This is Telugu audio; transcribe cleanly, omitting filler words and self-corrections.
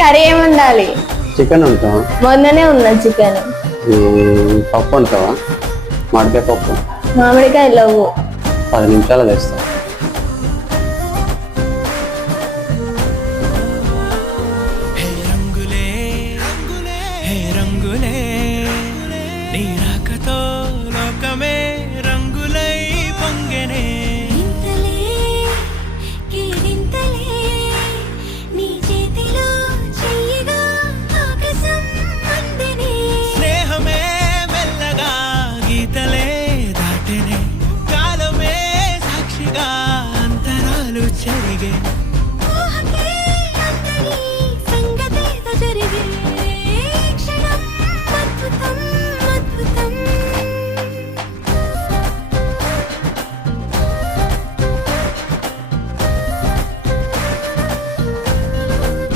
కర్రీ ఏమి ఉండాలి? చికెన్ వండుతావా? మొన్ననే ఉన్నా చికెన్. పప్పు వండుతావా? మామిడికాయ పప్పు మామిడికాయ లేవు. 10 నిమిషాలు తెస్తా.